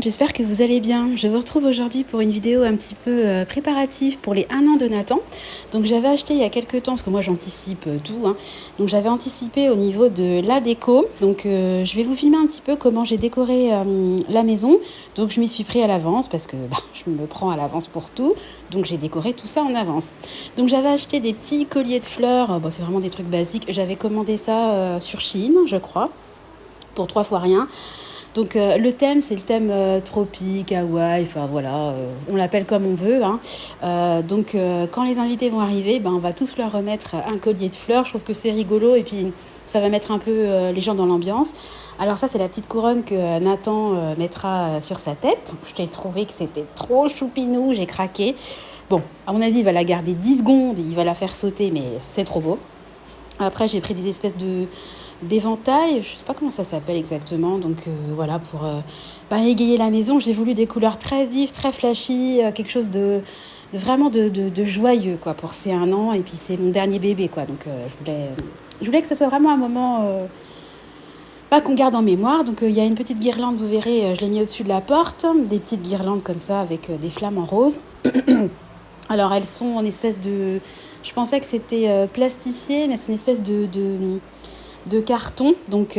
J'espère que vous allez bien. Je vous retrouve aujourd'hui pour une vidéo un petit peu préparative pour les 1 an de Nathan. Donc j'avais acheté il y a quelques temps, parce que moi j'anticipe tout, hein. Donc j'avais anticipé au niveau de la déco. Donc je vais vous filmer un petit peu comment j'ai décoré la maison. Donc je m'y suis pris à l'avance parce que je me prends à l'avance pour tout. Donc j'ai décoré tout ça en avance. Donc j'avais acheté des petits colliers de fleurs. Bon, c'est vraiment des trucs basiques. J'avais commandé ça sur Shein, je crois, pour 3 fois rien. Donc le thème, c'est le thème tropique, Hawaï, enfin voilà, on l'appelle comme on veut, hein. Donc quand les invités vont arriver, on va tous leur remettre un collier de fleurs. Je trouve que c'est rigolo et puis ça va mettre un peu les gens dans l'ambiance. Alors ça, c'est la petite couronne que Nathan mettra sur sa tête. J'ai trouvé que c'était trop choupinou, j'ai craqué. Bon, à mon avis, il va la garder 10 secondes et il va la faire sauter, mais c'est trop beau. Après, j'ai pris des espèces d'éventail, je sais pas comment ça s'appelle exactement, donc voilà, pour égayer la maison. J'ai voulu des couleurs très vives, très flashy, quelque chose vraiment de joyeux, quoi, pour ces 1 an, et puis c'est mon dernier bébé, quoi, donc je voulais que ça soit vraiment un moment qu'on garde en mémoire. Donc il y a une petite guirlande, vous verrez, je l'ai mis au-dessus de la porte, des petites guirlandes comme ça, avec des flammes en rose. Alors elles sont en espèce de... Je pensais que c'était plastifié, mais c'est une espèce de carton. Donc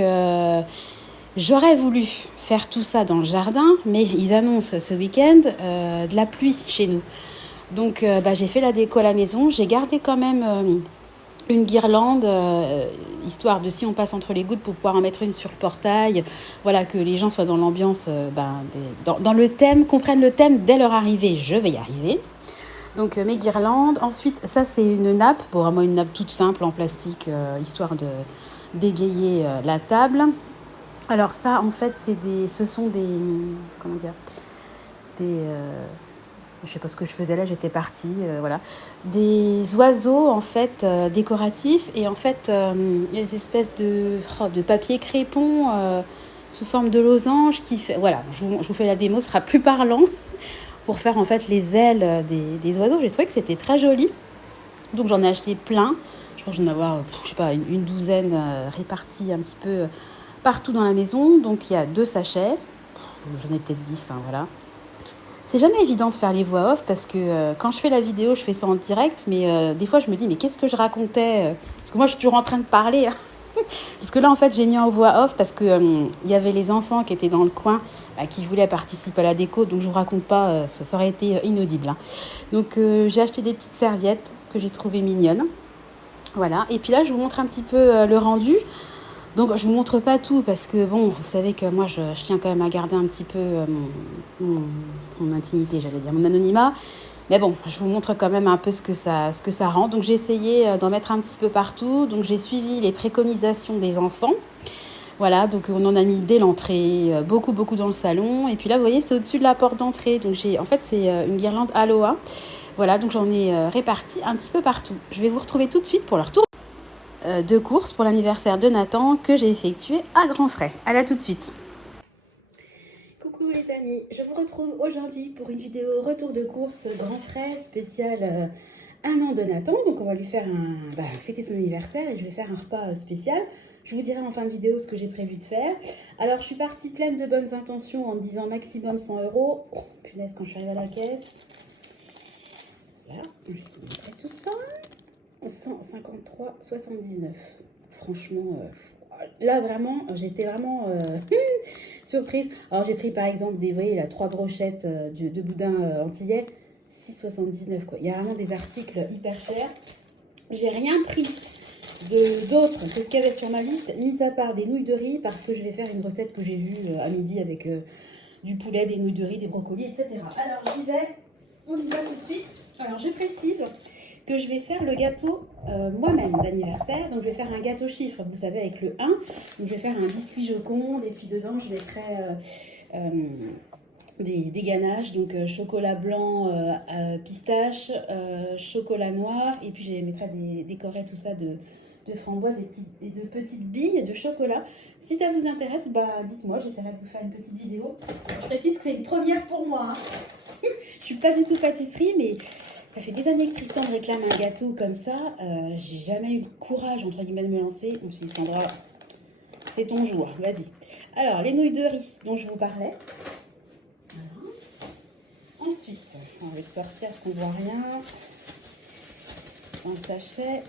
j'aurais voulu faire tout ça dans le jardin, mais ils annoncent ce week-end de la pluie chez nous. Donc j'ai fait la déco à la maison. J'ai gardé quand même une guirlande, histoire de, si on passe entre les gouttes, pour pouvoir en mettre une sur le portail. Voilà, que les gens soient dans l'ambiance, dans le thème, comprennent le thème dès leur arrivée. Je vais y arriver. Donc mes guirlandes. Ensuite, ça c'est une nappe, bon, vraiment une nappe toute simple en plastique, histoire d'égayer la table. Alors ça, en fait, ce sont des, comment dire, des, je sais pas ce que je faisais là, j'étais partie, voilà, des oiseaux en fait décoratifs, et en fait il y a des espèces de papier crépon sous forme de losange qui fait, voilà, je vous fais la démo, ce sera plus parlant. Pour faire en fait les ailes des oiseaux. J'ai trouvé que c'était très joli. Donc j'en ai acheté plein. Je crois que j'en ai avoir, je sais pas, une douzaine réparties un petit peu partout dans la maison. Donc il y a 2 sachets. J'en ai peut-être 10, hein, voilà. C'est jamais évident de faire les voix off parce que quand je fais la vidéo, je fais ça en direct. Mais des fois, je me dis, mais qu'est-ce que je racontais Parce que moi, je suis toujours en train de parler, hein. Parce que là, en fait, j'ai mis en voix off parce que y avait les enfants qui étaient dans le coin, qui voulaient participer à la déco. Donc, je vous raconte pas, ça aurait été inaudible, hein. Donc, j'ai acheté des petites serviettes que j'ai trouvées mignonnes. Voilà. Et puis là, je vous montre un petit peu le rendu. Donc, je vous montre pas tout parce que, bon, vous savez que moi, je tiens quand même à garder un petit peu mon intimité, j'allais dire, mon anonymat. Mais bon, je vous montre quand même un peu ce que ça rend. Donc, j'ai essayé d'en mettre un petit peu partout. Donc, j'ai suivi les préconisations des enfants. Voilà, donc on en a mis dès l'entrée, beaucoup, beaucoup dans le salon. Et puis là, vous voyez, c'est au-dessus de la porte d'entrée. Donc, en fait, c'est une guirlande aloha. Voilà, donc j'en ai réparti un petit peu partout. Je vais vous retrouver tout de suite pour leur tour de course pour l'anniversaire de Nathan que j'ai effectué à grands frais. Allez, à tout de suite. Coucou les amis, je vous retrouve aujourd'hui pour une vidéo retour de course grand frais spécial 1 an de Nathan. Donc on va lui faire fêter son anniversaire et je vais faire un repas spécial. Je vous dirai en fin de vidéo ce que j'ai prévu de faire. Alors je suis partie pleine de bonnes intentions en me disant maximum 100 euros. Oh, punaise, quand je suis arrivée à la caisse. Voilà, je vais vous montrer tout ça. 153,79. Franchement, là vraiment, j'étais vraiment surprise. Alors j'ai pris par exemple vous voyez, là, 3 brochettes de boudin antillais, 6,79 quoi. Il y a vraiment des articles hyper chers. J'ai rien pris d'autre que ce qu'il y avait sur ma liste, mis à part des nouilles de riz, parce que je vais faire une recette que j'ai vue à midi avec du poulet, des nouilles de riz, des brocolis, etc. Alors j'y vais, on y va tout de suite. Alors je précise que je vais faire le gâteau moi-même d'anniversaire. Donc je vais faire un gâteau chiffre, vous savez, avec le 1. Donc je vais faire un biscuit Joconde et puis dedans je mettrai des ganaches, donc chocolat blanc, pistache, chocolat noir, et puis je mettrai décorer tout ça de framboises et de petites billes de chocolat. Si ça vous intéresse, dites-moi, j'essaierai de vous faire une petite vidéo. Je précise que c'est une première pour moi, hein. Je suis pas du tout pâtisserie, mais ça fait des années que Tristan me réclame un gâteau comme ça. J'ai jamais eu le courage, entre guillemets, de me lancer. Je me suis dit, Sandra, c'est ton jour, vas-y. Alors, les nouilles de riz dont je vous parlais. On va le sortir parce qu'on ne voit rien. Un sachet.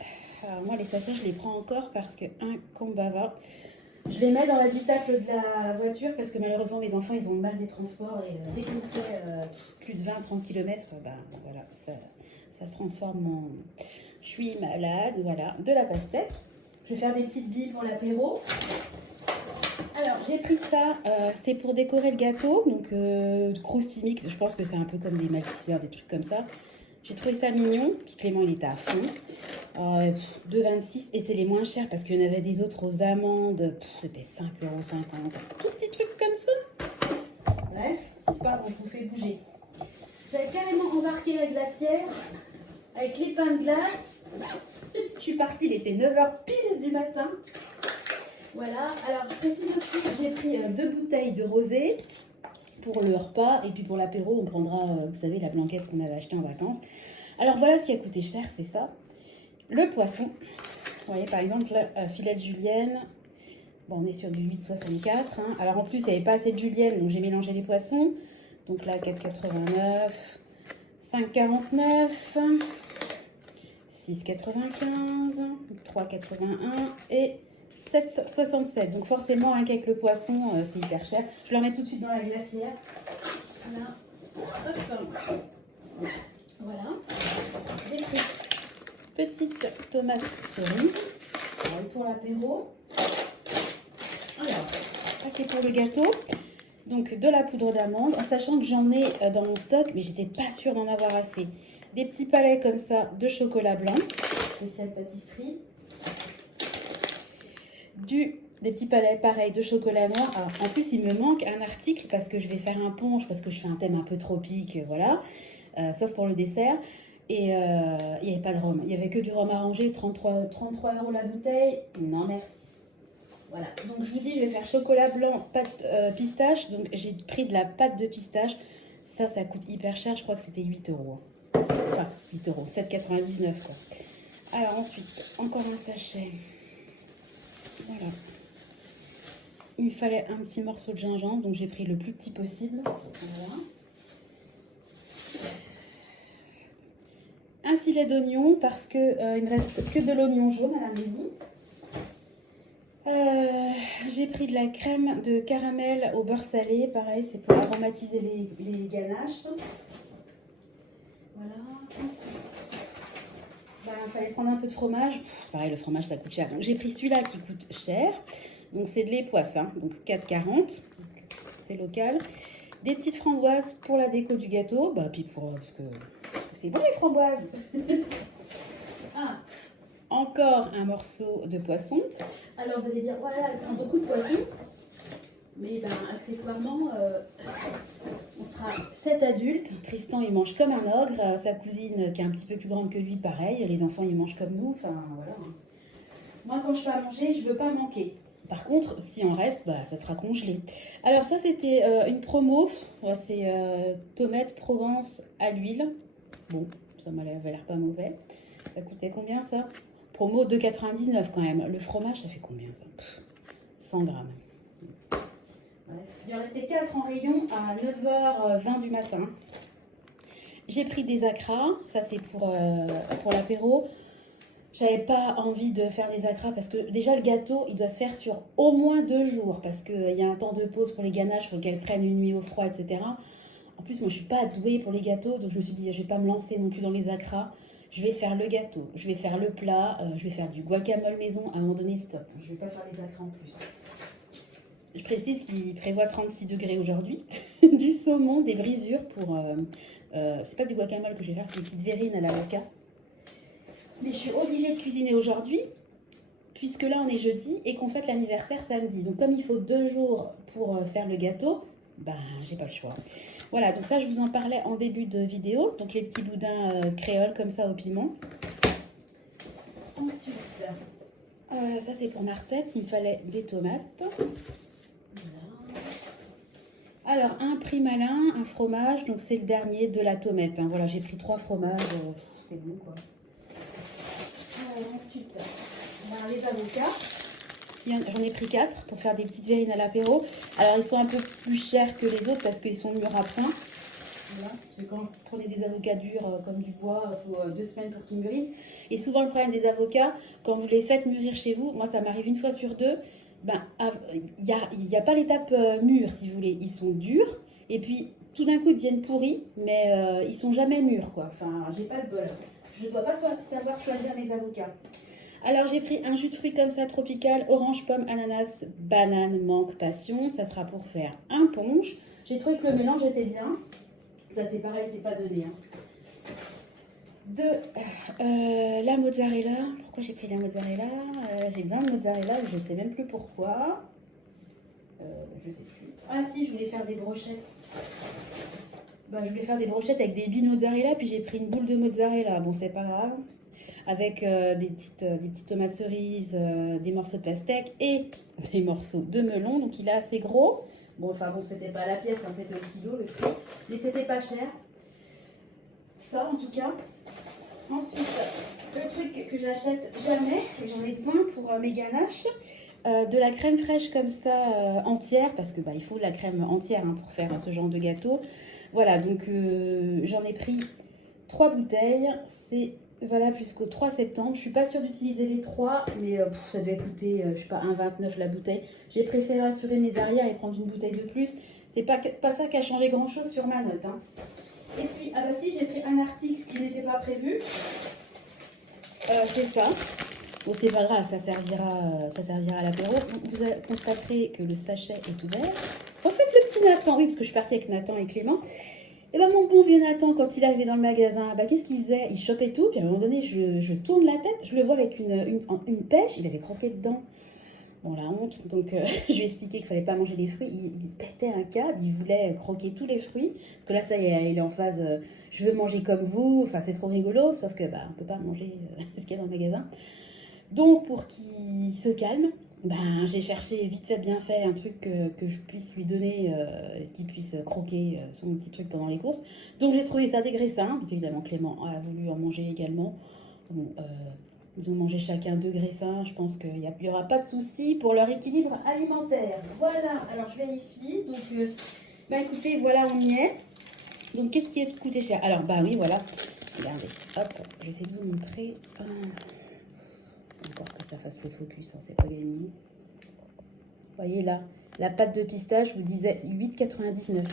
Alors moi les sachets je les prends encore parce que un combava. Je les mets dans l'habitacle de la voiture parce que malheureusement mes enfants ils ont mal des transports et dès qu'on fait plus de 20-30 km, ben, voilà, ça se transforme en je suis malade, voilà, de la pastèque. Je vais faire des petites billes pour l'apéro. Alors j'ai pris ça, c'est pour décorer le gâteau, donc Krusty Mix, je pense que c'est un peu comme des maltesers, des trucs comme ça. J'ai trouvé ça mignon, puis Clément il était à fond. 2,26 et c'est les moins chers parce qu'il y en avait des autres aux amandes, c'était 5,50 €. Tout petit truc comme ça. Bref, pardon, je vous fais bouger. J'avais carrément embarqué la glacière avec les pains de glace. Je suis partie, il était 9 h pile du matin. Voilà, alors je précise aussi que j'ai pris 2 bouteilles de rosé pour le repas et puis pour l'apéro on prendra, vous savez, la blanquette qu'on avait achetée en vacances. Alors voilà ce qui a coûté cher, c'est ça. Le poisson, vous voyez par exemple filet de julienne, bon on est sur du 8,64 hein. Alors en plus il n'y avait pas assez de julienne donc j'ai mélangé les poissons. Donc là 4,89, 5,49, 6,95, 3,81 et 7,67. Donc forcément avec le poisson c'est hyper cher. Je le remets tout de suite dans la glacière. Là. Hop. Voilà. J'ai pris petite tomate cerise pour l'apéro. Alors, ça c'est pour le gâteau. Donc de la poudre d'amande, en sachant que j'en ai dans mon stock, mais j'étais pas sûre d'en avoir assez. Des petits palets comme ça de chocolat blanc, spécial pâtisserie. Des petits palets pareil de chocolat noir. Alors, en plus, il me manque un article parce que je vais faire un punch, parce que je fais un thème un peu tropique, voilà. Sauf pour le dessert. Et il n'y avait pas de rhum. Il n'y avait que du rhum arrangé, 33 € la bouteille. Non, merci. Voilà. Donc, je vous dis, je vais faire chocolat blanc, pâte pistache. Donc, j'ai pris de la pâte de pistache. Ça coûte hyper cher. Je crois que c'était 8 €. Enfin, 8 €, 7,99 quoi. Alors, ensuite, encore un sachet. Voilà. Il me fallait un petit morceau de gingembre, donc j'ai pris le plus petit possible. Voilà. Un filet d'oignon parce que il me reste que de l'oignon jaune à la maison. J'ai pris de la crème de caramel au beurre salé, pareil, c'est pour aromatiser les ganaches. Voilà. Ensuite, il fallait prendre un peu de fromage. Pareil, le fromage ça coûte cher. Donc j'ai pris celui-là qui coûte cher. Donc c'est de l'époisse, hein. Donc 4,40. C'est local. Des petites framboises pour la déco du gâteau. Puis parce que c'est bon les framboises. Ah, encore un morceau de poisson. Alors vous allez dire, voilà, elle prend beaucoup de poisson. Mais accessoirement, on sera 7 adultes. Tristan, il mange comme un ogre. Sa cousine, qui est un petit peu plus grande que lui, pareil. Les enfants, ils mangent comme nous. Enfin, voilà. Moi, quand je fais à manger, je veux pas manquer. Par contre, si on reste, ça sera congelé. Alors ça, c'était une promo. C'est tomates Provence à l'huile. Bon, ça m'avait l'air pas mauvais. Ça coûtait combien ça? Promo 2,99 quand même. Le fromage, ça fait combien ça? 100 grammes. Bref, il en restait 4 en rayon à 9h20 du matin. J'ai pris des acras. Ça, c'est pour l'apéro. J'avais pas envie de faire des acras parce que déjà le gâteau il doit se faire sur au moins 2 jours parce qu'il y a un temps de pause pour les ganaches, il faut qu'elles prennent une nuit au froid, etc. En plus moi je suis pas douée pour les gâteaux donc je me suis dit je vais pas me lancer non plus dans les acras. Je vais faire le gâteau, je vais faire le plat, je vais faire du guacamole maison. À un moment donné stop, je vais pas faire les acras en plus. Je précise qu'il prévoit 36 degrés aujourd'hui. Du saumon, des brisures pour... c'est pas du guacamole que je vais faire, c'est des petites verrines à l'avocat. Mais je suis obligée de cuisiner aujourd'hui, puisque là on est jeudi et qu'on fête l'anniversaire samedi. Donc comme il faut 2 jours pour faire le gâteau, j'ai pas le choix. Voilà, donc ça je vous en parlais en début de vidéo. Donc les petits boudins créoles comme ça au piment. Ensuite, ça c'est pour ma recette, il me fallait des tomates. Voilà. Alors un prix malin, un fromage, donc c'est le dernier de la tomate. Hein. Voilà, j'ai pris 3 fromages, c'est bon quoi. Ensuite, les avocats. J'en ai pris 4 pour faire des petites verrines à l'apéro. Alors, ils sont un peu plus chers que les autres parce qu'ils sont mûrs à point. Voilà. Parce que quand vous prenez des avocats durs comme du bois, il faut 2 semaines pour qu'ils mûrissent. Et souvent, le problème des avocats, quand vous les faites mûrir chez vous, moi ça m'arrive une fois sur deux, ben, il n'y a pas l'étape mûre, si vous voulez. Ils sont durs, et puis tout d'un coup, ils deviennent pourris, mais ils sont jamais mûrs, quoi. Enfin, j'ai pas le bol. Je ne dois pas savoir choisir mes avocats. Alors, j'ai pris un jus de fruits comme ça, tropical, orange, pomme, ananas, banane, mangue, passion. Ça sera pour faire un punch. J'ai trouvé que le mélange était bien. Ça, c'est pareil, c'est pas donné. Hein. La mozzarella. Pourquoi j'ai pris la mozzarella? J'ai besoin de mozzarella, je ne sais même plus pourquoi. Je sais plus. Ah si, je voulais faire des brochettes. Bah, je voulais faire des brochettes avec des billes mozzarella, puis j'ai pris une boule de mozzarella. Bon, c'est pas grave. Avec des petites tomates cerises, des morceaux de pastèque et des morceaux de melon. Donc il est assez gros. Bon, enfin bon, c'était pas à la pièce, hein, c'était au kilo le prix. Mais c'était pas cher. Ça en tout cas. Ensuite, le truc que j'achète jamais, et j'en ai besoin pour mes ganaches, de la crème fraîche comme ça, entière, parce que bah, il faut de la crème entière hein, pour faire ce genre de gâteau. Voilà, donc j'en ai pris 3 bouteilles. C'est valable jusqu'au 3 septembre. Je suis pas sûre d'utiliser les 3, mais ça devait coûter, je sais pas, 1,29 la bouteille. J'ai préféré assurer mes arrières et prendre une bouteille de plus. C'est pas ça qui a changé grand chose sur ma note. Hein. Et puis, ah bah si, j'ai pris un article qui n'était pas prévu. C'est ça. Bon, c'est pas grave, ça servira à l'apéro. Vous constaterez que le sachet est ouvert. En fait, le petit Nathan, oui, parce que je suis partie avec Nathan et Clément. Et ben mon bon vieux Nathan, quand il arrivait dans le magasin, bah qu'est-ce qu'il faisait? Il chopait tout, puis à un moment donné, je tourne la tête, je le vois avec une pêche, il avait croqué dedans. Bon, la honte. Donc, je lui ai expliqué qu'il fallait pas manger les fruits. Il pétait un câble, il voulait croquer tous les fruits. Parce que là, ça y est, il est en phase je veux manger comme vous. Enfin, c'est trop rigolo, sauf que bah, on peut pas manger ce qu'il y a dans le magasin. Donc, pour qu'il se calme, ben, j'ai cherché vite fait, bien fait, un truc que je puisse lui donner, qu'il puisse croquer son petit truc pendant les courses. Donc, j'ai trouvé ça des graissins. Donc, évidemment, Clément a voulu en manger également. Bon, ils ont mangé chacun 2 graissins. Je pense qu'il n'y aura pas de souci pour leur équilibre alimentaire. Voilà, alors je vérifie. Donc, bah écoutez, voilà, on y est. Donc, qu'est-ce qui a coûté cher? Alors, bah oui, voilà. Regardez, hop, j'essaie de vous montrer. Encore que ça fasse le focus, hein, c'est pas gagné. Vous voyez là, la pâte de pistache, je vous disais 8,99.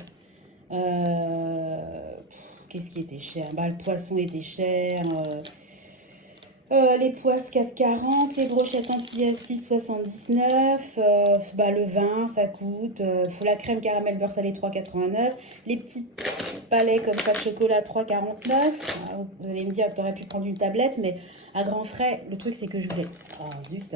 Qu'est-ce qui était cher? Bah, le poisson était cher. Les poisses 4,40, les brochettes antillaises 6,79, bah, le vin ça coûte, faut la crème caramel beurre salé 3,89, les petits palets comme ça de chocolat 3,49. Ah, vous allez me dire que tu aurais pu prendre une tablette, mais à grands frais, le truc c'est que je voulais... Oh zut.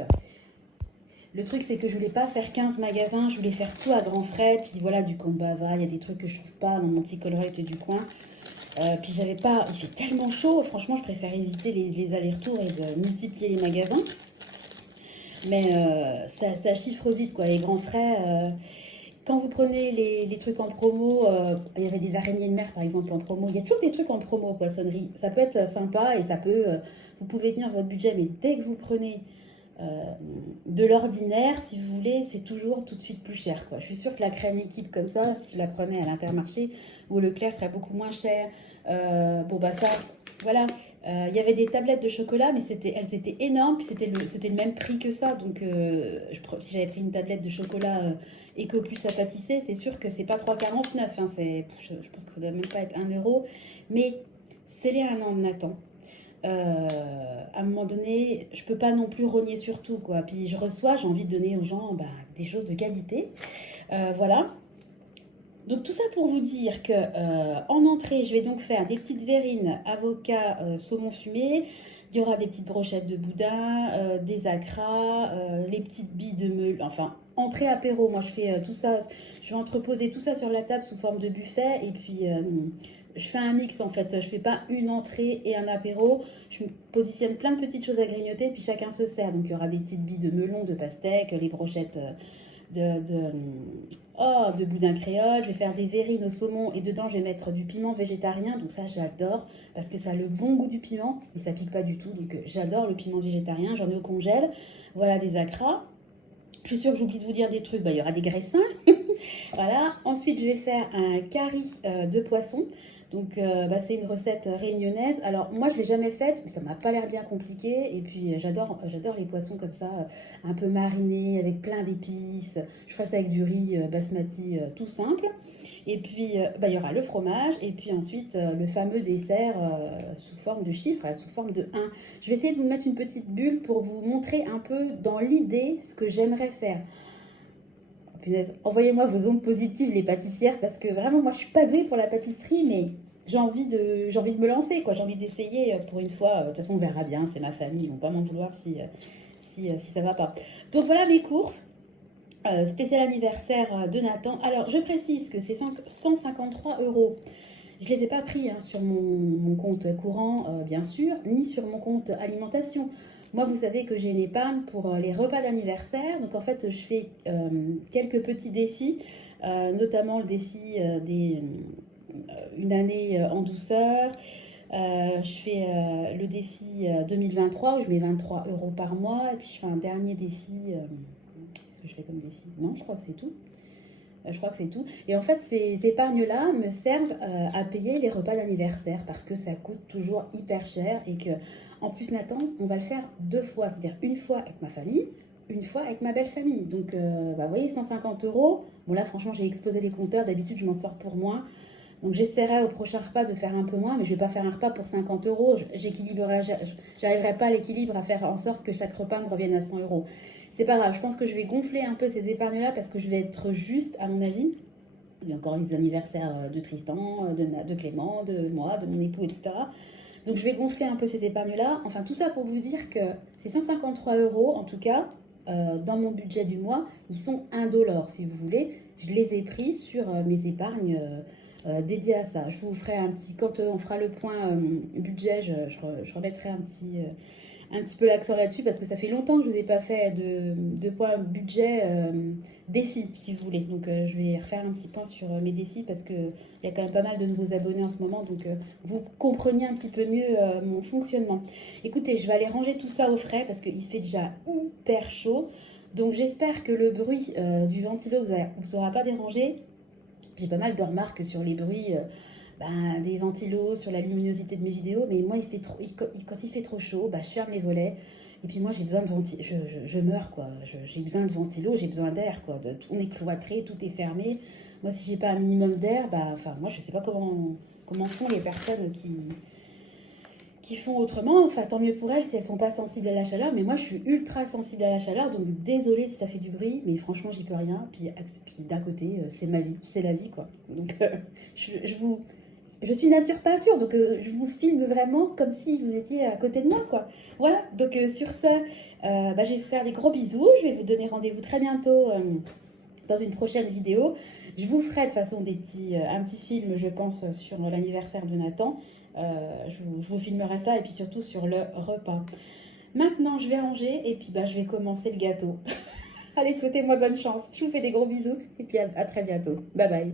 Le truc c'est que je voulais pas faire 15 magasins, je voulais faire tout à grands frais, puis voilà du Combava, il y a des trucs que je trouve pas dans mon petit Colruyt du coin. Puis j'avais pas, il fait tellement chaud, franchement je préfère éviter les allers-retours et de multiplier les magasins. Mais ça chiffre vite quoi, les grands frais. Quand vous prenez les trucs en promo, il y avait des araignées de mer par exemple en promo, il y a toujours des trucs en promo poissonnerie. Ça peut être sympa et ça peut, vous pouvez tenir votre budget, mais dès que vous prenez de l'ordinaire, si vous voulez, c'est toujours tout de suite plus cher, quoi. Je suis sûre que la crème liquide comme ça, si je la prenais à l'Intermarché ou au Leclerc, serait beaucoup moins cher. Bon, bah ça, voilà. Il y avait des tablettes de chocolat, mais elles étaient énormes, puis c'était le même prix que ça. Donc, si j'avais pris une tablette de chocolat Eco Plus à pâtisser, c'est sûr que c'est pas 3,49. Hein, je pense que ça doit même pas être 1 euro. Mais c'est les 1 an de Nathan. À un moment donné, je peux pas non plus rogner sur tout, quoi. Puis je reçois, j'ai envie de donner aux gens bah, des choses de qualité. Voilà. Donc tout ça pour vous dire que en entrée, je vais donc faire des petites verrines, avocat, saumon fumé. Il y aura des petites brochettes de boudin, des acras, les petites billes de meule. Enfin, entrée apéro. Moi, je fais tout ça. Je vais entreposer tout ça sur la table sous forme de buffet. Et puis, je fais un mix en fait. Je fais pas une entrée et un apéro. Je me positionne plein de petites choses à grignoter. Puis chacun se sert. Donc, il y aura des petites billes de melon, de pastèque, les brochettes de boudin créole. Je vais faire des verrines au saumon et dedans je vais mettre du piment végétarien. Donc ça j'adore parce que ça a le bon goût du piment mais ça pique pas du tout. Donc j'adore le piment végétarien. J'en ai au congèle. Voilà des acras. Je suis sûre que j'oublie de vous dire des trucs. Bah, il y aura des graissins. Voilà. Ensuite, je vais faire un curry de poisson. Donc, c'est une recette réunionnaise. Alors, moi, je ne l'ai jamais faite, mais ça m'a pas l'air bien compliqué. Et puis, j'adore les poissons comme ça, un peu marinés, avec plein d'épices. Je ferai ça avec du riz basmati tout simple. Et puis, il y aura le fromage. Et puis ensuite, le fameux dessert sous forme de chiffre, sous forme de 1. Je vais essayer de vous mettre une petite bulle pour vous montrer un peu dans l'idée ce que j'aimerais faire. Envoyez-moi vos ondes positives, les pâtissières, parce que vraiment, moi, je suis pas douée pour la pâtisserie, mais j'ai envie de me lancer, quoi. J'ai envie d'essayer pour une fois. De toute façon, on verra bien, c'est ma famille, ils vont pas m'en vouloir si ça va pas. Donc voilà mes courses. Spécial anniversaire de Nathan. Alors, je précise que c'est 153 €. Je ne les ai pas pris sur mon compte courant, bien sûr, ni sur mon compte alimentation. Moi, vous savez que j'ai une épargne pour les repas d'anniversaire. Donc, en fait, je fais quelques petits défis, notamment le défi une année en douceur. Je fais le défi 2023 où je mets 23 € par mois. Et puis, je fais un dernier défi. Qu'est-ce que je fais comme défi? Non, je crois que c'est tout. Je crois que c'est tout. Et en fait, ces épargnes-là me servent à payer les repas d'anniversaire parce que ça coûte toujours hyper cher et que, en plus, Nathan, on va le faire 2 fois. C'est-à-dire une fois avec ma famille, une fois avec ma belle famille. Donc, vous voyez, 150 €. Bon, là, franchement, j'ai explosé les compteurs. D'habitude, je m'en sors pour moins. Donc, j'essaierai au prochain repas de faire un peu moins, mais je ne vais pas faire un repas pour 50 €. J'arriverai pas à l'équilibre à faire en sorte que chaque repas me revienne à 100 €. C'est pas grave, je pense que je vais gonfler un peu ces épargnes-là parce que je vais être juste, à mon avis. Il y a encore les anniversaires de Tristan, de Clément, de moi, de mon époux, etc. Donc je vais gonfler un peu ces épargnes-là. Enfin, tout ça pour vous dire que ces 153 €, en tout cas, dans mon budget du mois, ils sont indolores, si vous voulez. Je les ai pris sur mes épargnes dédiées à ça. Je vous ferai un petit, quand on fera le point budget, je remettrai un petit peu l'accent là-dessus parce que ça fait longtemps que je ne vous ai pas fait de point budget défis, si vous voulez. Donc, je vais refaire un petit point sur mes défis parce qu'il y a quand même pas mal de nouveaux abonnés en ce moment. Donc, vous compreniez un petit peu mieux mon fonctionnement. Écoutez, je vais aller ranger tout ça au frais parce qu'il fait déjà hyper chaud. Donc, j'espère que le bruit du ventilo vous aura pas dérangé. J'ai pas mal de remarques sur les bruits des ventilos, sur la luminosité de mes vidéos, mais moi, quand il fait trop chaud, je ferme les volets. Et puis moi, j'ai besoin de ventilo, je meurs, quoi. J'ai besoin de ventilo, j'ai besoin d'air, quoi. On est cloîtré, tout est fermé. Moi, si j'ai pas un minimum d'air, moi, je sais pas comment font les personnes qui font autrement. Enfin, tant mieux pour elles si elles sont pas sensibles à la chaleur. Mais moi, je suis ultra sensible à la chaleur, donc désolée si ça fait du bruit, mais franchement, j'y peux rien. Puis d'un côté, c'est ma vie, c'est la vie, quoi. Donc, je suis nature peinture, donc je vous filme vraiment comme si vous étiez à côté de moi, quoi. Voilà, donc sur ce, je vais vous faire des gros bisous. Je vais vous donner rendez-vous très bientôt dans une prochaine vidéo. Je vous ferai de toute façon un petit film, je pense, sur l'anniversaire de Nathan. Je vous filmerai ça et puis surtout sur le repas. Maintenant, je vais ranger et puis je vais commencer le gâteau. Allez, souhaitez-moi bonne chance. Je vous fais des gros bisous et puis à très bientôt. Bye bye.